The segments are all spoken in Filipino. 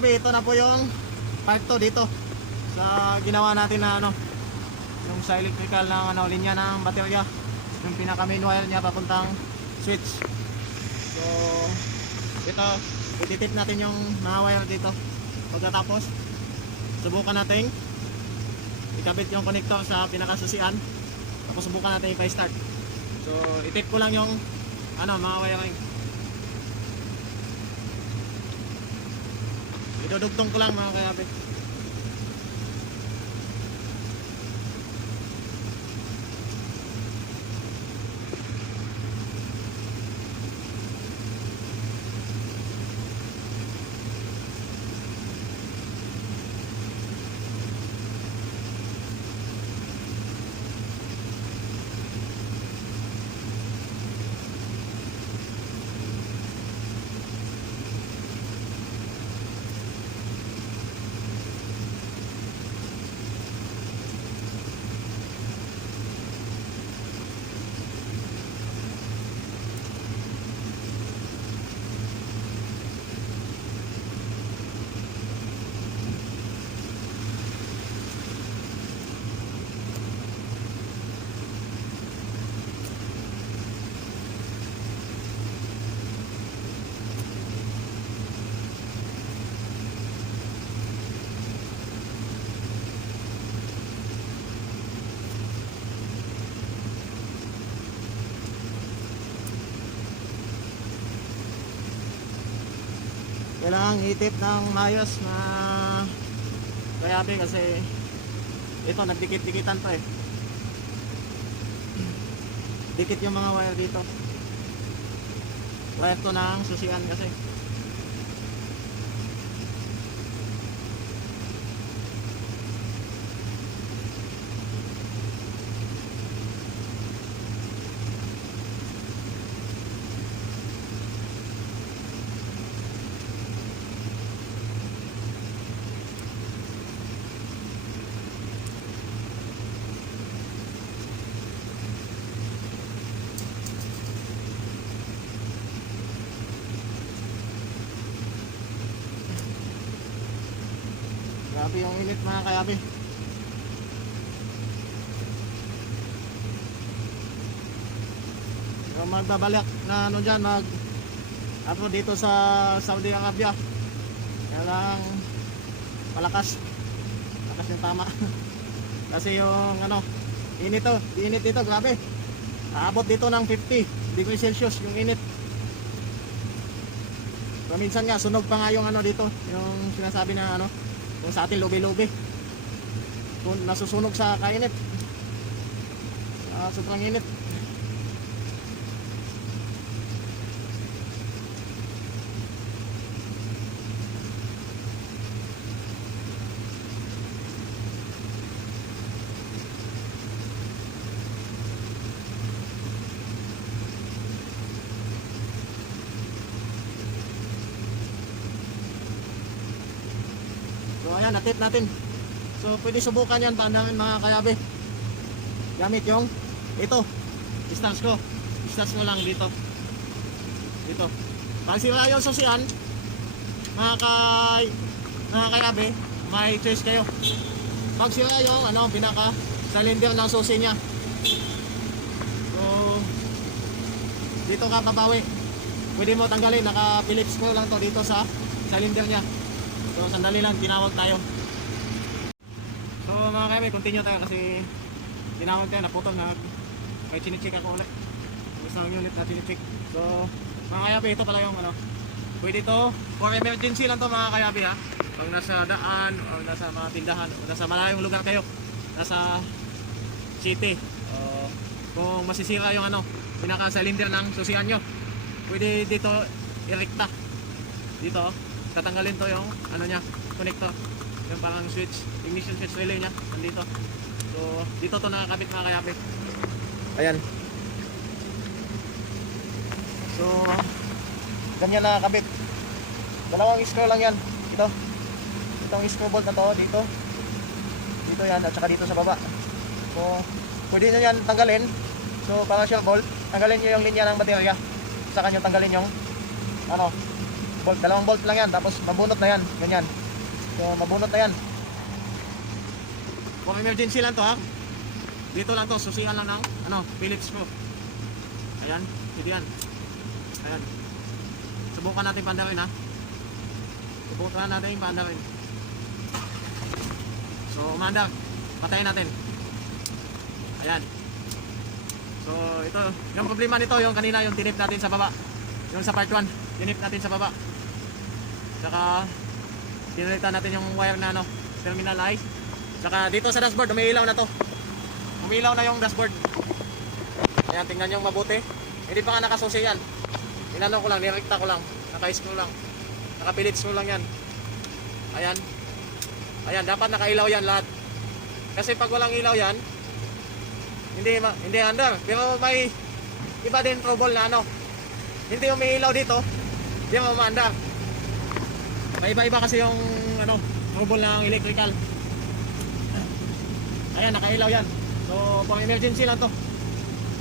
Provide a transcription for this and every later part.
kayabi, ito na po yung part 2 dito sa ginawa natin na ano, yung sa electrical ng ano, linya ng baterya, yung pinaka main wire niya papuntang switch. So ito, ititip natin yung mga wire dito. Pagkatapos subukan natin ikabit yung connector sa pinakasusian, tapos subukan natin i-start. So itip ko lang yung ano, mga wiring. Idudugtong ko lang mga kayabi. Kailangan itip ng mayos na kayabi kasi ito nagdikit-dikitan pa eh. Dikit yung mga wire dito. Wire to ng susian kasi. Grabe yung init mga kayabi. So magbabalik na ano dyan, ako dito sa Saudi Arabia. Kaya lang malakas yung tama. Kasi yung ano, init dito, grabe. Aabot dito ng 50 degrees Celsius yung init. So minsan nga sunog pa nga yung ano dito, yung sinasabi na ano, kung sa atin lobe-lobe, kung nasusunog sa kainit, sobrang init. So ayan, natip natin. So pwede subukan yan namin mga kayabi. Gamit yung ito, distance ko lang dito. Pag sira yung susian, mga kayabi, may choice kayo. Pag sira yung ano, pinaka cylinder ng susi niya, so dito ka babawi. Pwede mo tanggalin, naka Phillips screw lang to dito sa cylinder niya. So sandali lang, tinawag tayo. So mga kayabi, continue tayo kasi tinawag tayo, naputol na. May chinicheck ako ulit. Isang unit na chinicheck. So mga kayabi, ito pala yung ano, pwede to for emergency lang to mga kayabi ha. Pag nasa daan o nasa mga tindahan o nasa malayong lugar kayo, nasa city, kung masisira yung ano, pinaka cylinder ng susian nyo, pwede dito irekta dito. Tatanggalin to yung ano niya, connector, yung parang switch, ignition switch relay niya nandito. So dito to nakakabit mga kayabi. Ayan. So ganyan nakakabit. Dalawang screw lang yan. Itong screw bolt na to dito yan, at saka dito sa baba. So pwede nyo yan tanggalin. So para sure bolt, tanggalin nyo yung linya ng baterya, saka nyo tanggalin yung ano, Bolt, dalawang bolt lang yan. Tapos mabunot na yan. Ganyan. So mabunot na yan. Kung emergency lang to ha. Dito lang to, susian lang ng Phillips screw. Ayan, hindi yan. Ayan. Subukan natin pandarin ha. Subukan natin pandarin. So umandar. Patayin natin. Ayan. So ito, yung problema nito yung kanina yung tinip natin sa baba. Yung sa part 1, tinip natin sa baba. Saka pinalitan natin yung wire na terminal eye. Saka dito sa dashboard, umiilaw na to. Umiilaw na yung dashboard. Ayan, tingnan nyo mabuti. Hindi pa nga nakasusi yan. Inano ko lang, nirekta ko lang. Naka-screw lang. Naka-Phillips screw lang yan. Ayan. Ayan, dapat nakailaw yan lahat. Kasi pag walang ilaw yan, hindi under. Pero may iba din trouble na hindi umiilaw dito, hindi mo maandar. May iba-iba kasi yung trouble ng electrical. Ayan, nakailaw yan. So, pang emergency lang to.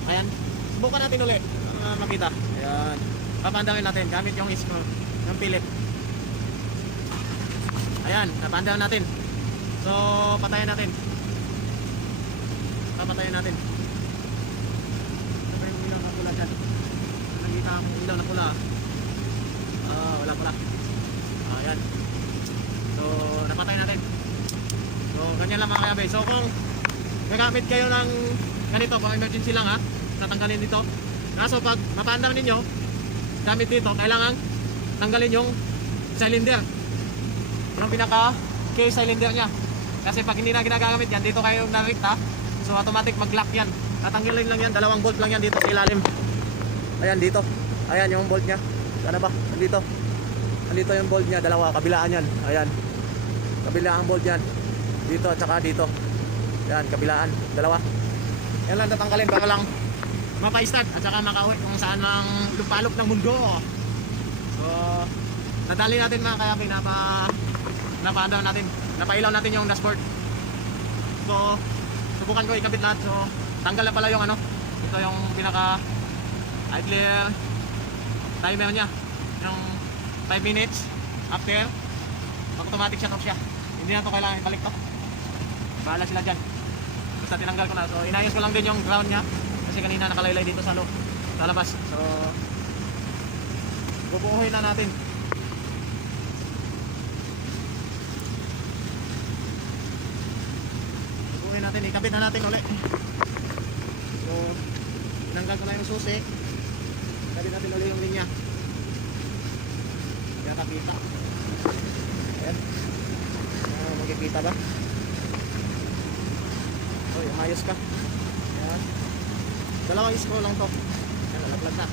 Ayan, subukan natin ulit makita. Ayan, papandarin natin gamit yung screw, yung Phillips. Ayan, napandarin natin. So, patayin natin. Papatayin natin. Ito pa yung ilaw na pula dyan. Nakikita ang ilaw na pula. Wala pula. Ayan. So, napatay natin. So, ganyan lang mga kayabe. So, kung nagamit kayo ng ganito, pang emergency lang ha, natanggalin dito. Kaso pag mapandam ninyo, gamit dito, kailangan tanggalin yung cylinder. Yung pinaka case cylinder nya. Kasi pag hindi na ginagamit yan, dito kayo narekta. So automatic mag-lock yan. Tatanggalin lang yan, dalawang bolt lang yan dito sa ilalim. Ayan dito. Ayan yung bolt nya. Sana ba? Nandito. Nandito yung bolt nya, dalawa, kabilaan yan. Ayan. Kabilaan bolt yan. Dito at saka dito. Ayan, kabilaan, dalawa. Yan lang tatanggalin para lang mapa-start at saka makauwi kung saan lang lupalop ng mundo. So nadali natin mga kayabi, napaandaw natin, napailaw natin yung dashboard. So subukan ko ikabit lahat. So tanggal na pala yung ito yung pinaka idler timer nya, yung 5 minutes after automatic shut off siya. Hindi na to kailangan ibalik to, bahala sila dyan. Basta tinanggal ko na. So inayos ko lang din yung ground nya kasi kanina nakalaylay dito sa labas. So bubuuhin na natin. Natin, ikabit na natin ulit. So tinanggal ko na yung susi, ikabit natin ulit yung linya. Kaya nakita. Ayan, magkikita ba? So umayos ka. Ayan, dalawang screw lang to. Ayan, lalaglag na.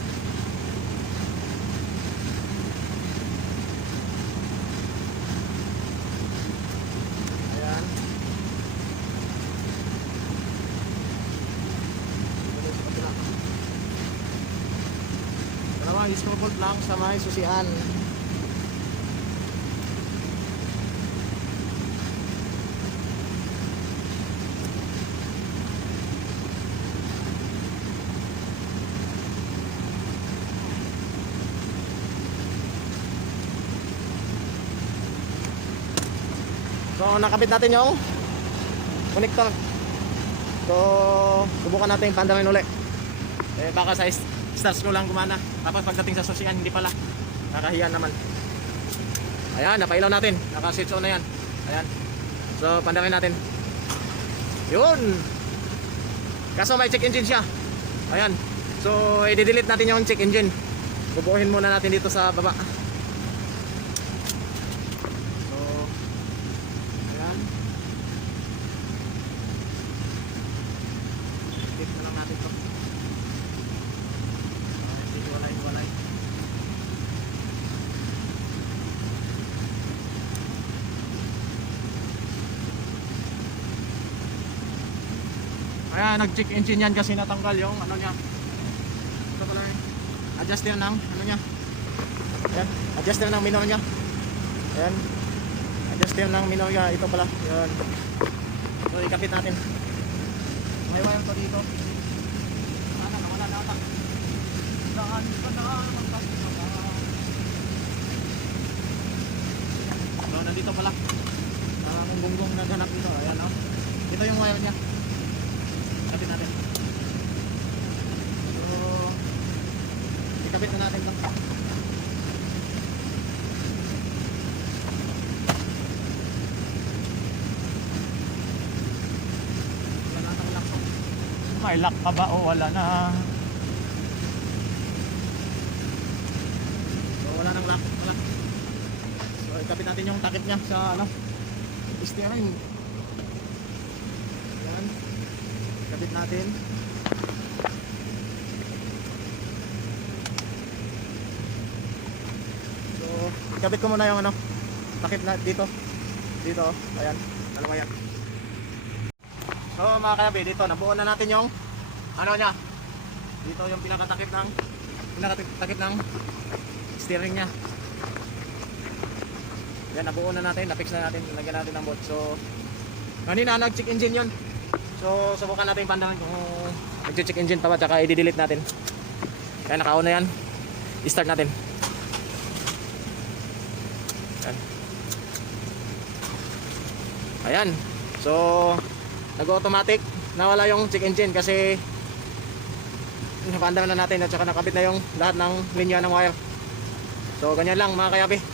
Screw bolt lang sa may susian. So nakabit natin yung connector. So subukan natin pandamin ulit. Baka sa start screw lang gumana. Tapos pagdating sa susian hindi pala. Nakahiyan naman. Ayan, napailaw natin. Naka-switch on na yan. Ayan. So pandamin natin. Yun. Kaso may check engine siya. Ayan. So i-delete natin yung check engine. Bubuuhin muna natin dito sa baba. So ayan. Tip na lang natin to. Walay. Ayan, nag-check engine yan kasi natanggal yung nya. Ito pala rin. Adjust din ng nya. Ayan, adjust din ng minor nya. Ayan. Adjust din ng minor nya. Ito pala. Ayan. So, ikapit natin. May wire to dito. Nawala na ata. Daan pa na magpasok. pala. Maraming gonggong naghanap dito. Ayan o. Ito yung wire niya. Ikabit natin. So, ikabit na natin ito. Wala nang lock. May lock pa ba o wala na? So, wala nang lock. Wala. So, ikabit natin yung takip niya sa ano, steering. Yan. Ikabit natin. So, ikabit ko muna yung ano, takip na dito. Dito, ayan. Dalawa yan. So, mga kayabi, dito nabuo na natin yung ano niya. Dito yung pinakatakip ng steering niya. Yan, nabuo na natin, na-fix na natin, lagyan natin ng bolt. So, kanina nag-check engine yun. So, subukan natin pandangan kung nag-check engine pa ba, tsaka i-delete natin. Kaya naka-on na yan. I-start natin. Yan. Ayan. So, nag-automatic. Nawala yung check engine kasi napandangan na natin at saka nakabit na yung lahat ng linya ng wire. So, ganyan lang mga kayabi.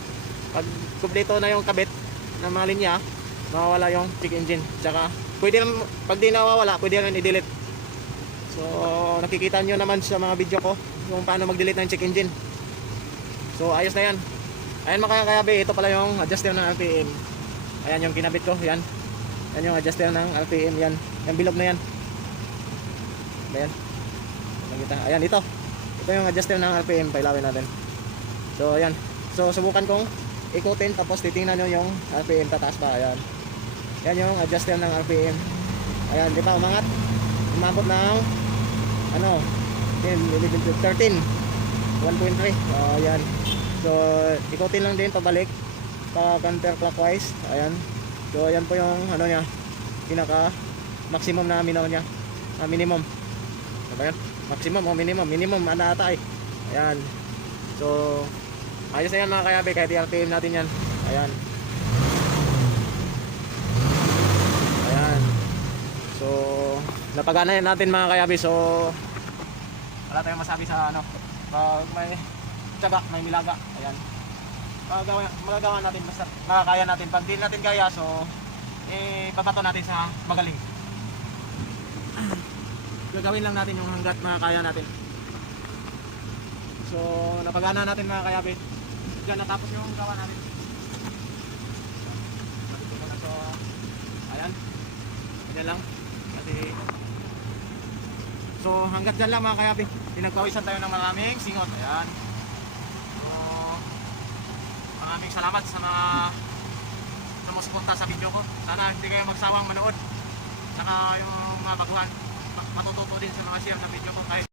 Pag kumpleto na yung kabit ng mga linya, mawawala yung check engine. Tsaka pwede naman, pag di nawawala, pwede naman i-delete. So nakikita nyo naman sa mga video ko kung paano mag-delete ng check engine. So ayos na yan. Ayan mga kayabi, ito pala yung adjuster ng RPM. Ayan yung kinabit ko, yan. Yan yung adjuster ng RPM, yan. Yung bilog na yan. Ayan. Nakita. Ayan, ito. Ito yung adjuster ng RPM, pailawin natin. So ayan. So subukan kong ikutin tapos titingnan nyo yung RPM tataas pa. Ayan. Yan yung adjuster ng RPM. Ayan, di ba umangat? Umabot ng ano? 13 1.3. Ayan. So ikutin lang din pabalik pa counterclockwise. Ayan. So ayan po yung ano niya, pinaka maximum na minaw niya. Minimum. Ano ba yan? Maximum o minimum? Minimum ano ata eh. Ayan. So ayos na yan mga kayabi, kahit i-RPM natin yan. Ayan. Ayan. So napagana yan natin mga kayabi. So wala tayong masabi sa ano, pag may tiyaga, may milaga. Ayan. Magagawa natin, basta makakaya natin. Pag di natin kaya, so papato natin sa magaling. Gagawin lang natin yung hanggat makakaya natin. So napagana natin mga kayabi. Diyan natapos yung gawa natin. So, ayan. Ganyan lang. Kasi, so hanggat dyan lang mga kayabi. Pinagpawisan tayo ng maraming singot. Ayan. So, maraming salamat sa mga sumusuporta sa video ko. Sana hindi kayo magsawang manood. Saka yung mga baguhan, matututo din sa mga share na video ko kahit